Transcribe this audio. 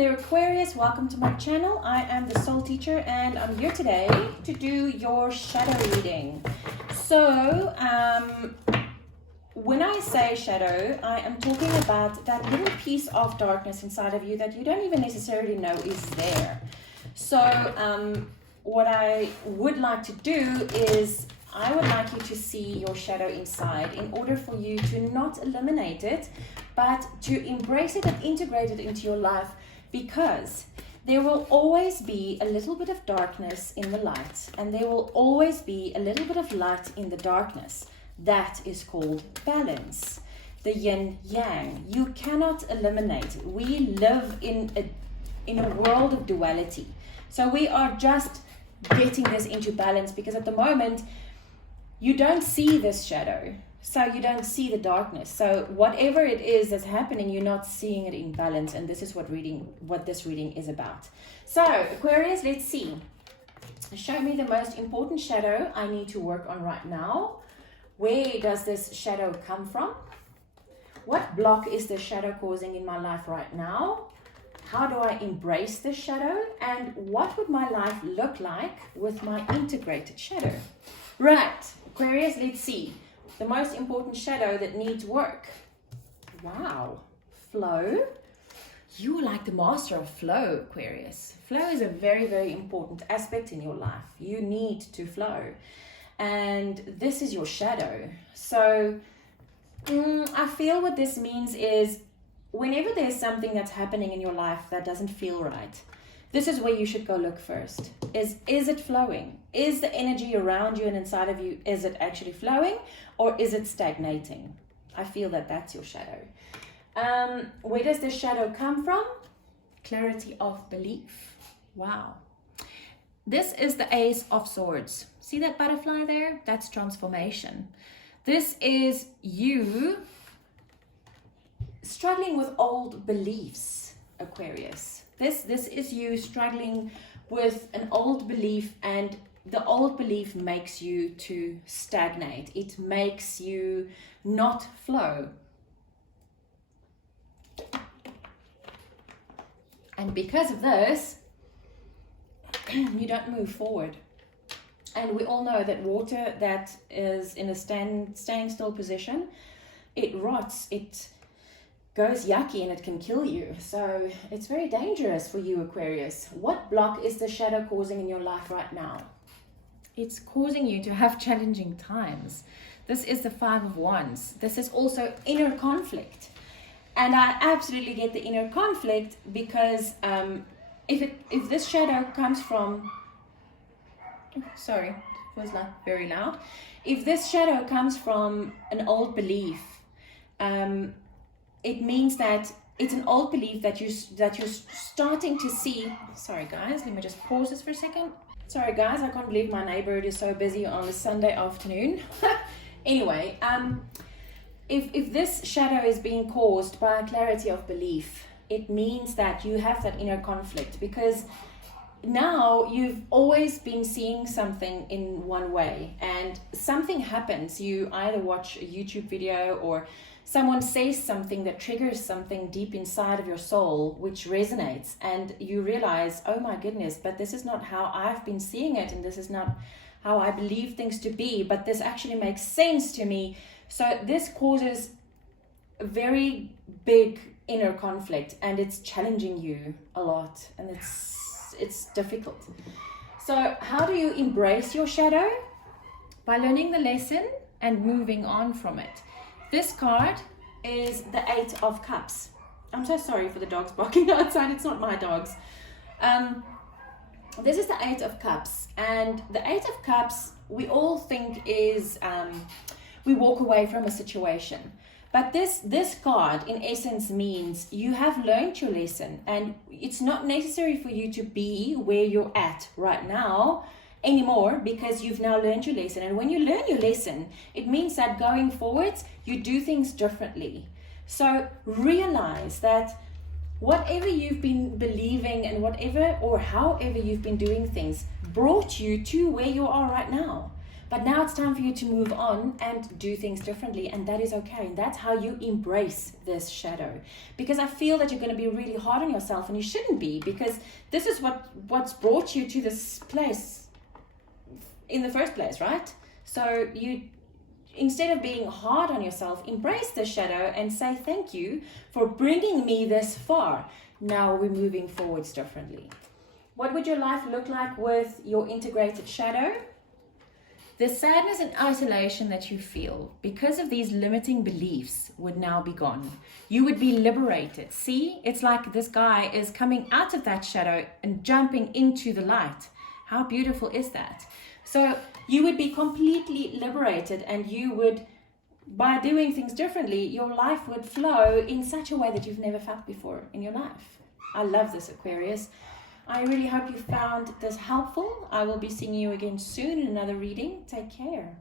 there, Aquarius. Welcome to my channel. I am the soul teacher and I'm here today to do your shadow reading. So, when I say shadow, I am talking about that little piece of darkness inside of you that you don't even necessarily know is there. So, what I would like to do is I would like you to see your shadow inside in order for you to not eliminate it, but to embrace it and integrate it into your life, because there will always be a little bit of darkness in the light, and there will always be a little bit of light in the darkness. That is called balance, the yin yang. You cannot eliminate it. We live in a world of duality. So we are just getting this into balance, because at the moment you don't see this shadow, so you don't see the darkness. So whatever it is that's happening, you're not seeing it in balance, and this is what this reading is about. So Aquarius, let's see. Show me the most important shadow I need to work on right now. Where does this shadow come from? What block is the shadow causing in my life right now? How do I embrace this shadow? And what would my life look like with my integrated shadow? Right, Aquarius, let's see. The most important shadow that needs work. Wow, flow. You are like the master of flow, Aquarius. Flow is a very, very important aspect in your life. You need to flow. And this is your shadow. So I feel what this means is whenever there's something that's happening in your life that doesn't feel right, this is where you should go look first. Is it flowing? Is the energy around you and inside of you, is it actually flowing, or is it stagnating? I feel that that's your shadow. Where does this shadow come from? Clarity of belief. Wow. This is the Ace of Swords. See that butterfly there? That's transformation. This is you struggling with old beliefs, Aquarius. This is you struggling with an old belief, and the old belief makes you to stagnate. It makes you not flow. And because of this, you don't move forward. And we all know that water that is in a staying still position, it rots, it goes yucky, and it can kill you. So it's very dangerous for you, Aquarius. What block is the shadow causing in your life right now? It's causing you to have challenging times. This is the Five of Wands. This is also inner conflict. And I absolutely get the inner conflict, because if this shadow comes from, sorry, it was like very loud. If this shadow comes from an old belief, it means that it's an old belief that you're starting to see. Sorry guys, let me just pause this for a second. Sorry guys, I can't believe my neighbor is so busy on a Sunday afternoon. Anyway, if this shadow is being caused by a clarity of belief, it means that you have that inner conflict, because now you've always been seeing something in one way, and something happens. You either watch a YouTube video, or someone says something that triggers something deep inside of your soul, which resonates, and you realize, oh my goodness, but this is not how I've been seeing it, and this is not how I believe things to be, but this actually makes sense to me. So this causes a very big inner conflict, and it's challenging you a lot, and it's difficult. So how do you embrace your shadow? By learning the lesson and moving on from it. This card is the Eight of Cups. I'm so sorry for the dogs barking outside. It's not my dogs. This is the Eight of Cups. And the Eight of Cups, we all think is, we walk away from a situation. But this card, in essence, means you have learned your lesson. And it's not necessary for you to be where you're at right now anymore, because you've now learned your lesson. And when you learn your lesson, it means that going forwards, you do things differently. So realize that whatever you've been believing and whatever or however you've been doing things brought you to where you are right now. But now it's time for you to move on and do things differently, and that is okay. And that's how you embrace this shadow. Because I feel that you're going to be really hard on yourself, and you shouldn't be, because this is what's brought you to this place in the first place, right? So you, instead of being hard on yourself, embrace the shadow and say thank you for bringing me this far. Now we're moving forwards differently. What would your life look like with your integrated shadow? The sadness and isolation that you feel because of these limiting beliefs would now be gone. You would be liberated. See, it's like this guy is coming out of that shadow and jumping into the light. How beautiful is that? So you would be completely liberated, and you would, by doing things differently, your life would flow in such a way that you've never felt before in your life. I love this, Aquarius. I really hope you found this helpful. I will be seeing you again soon in another reading. Take care.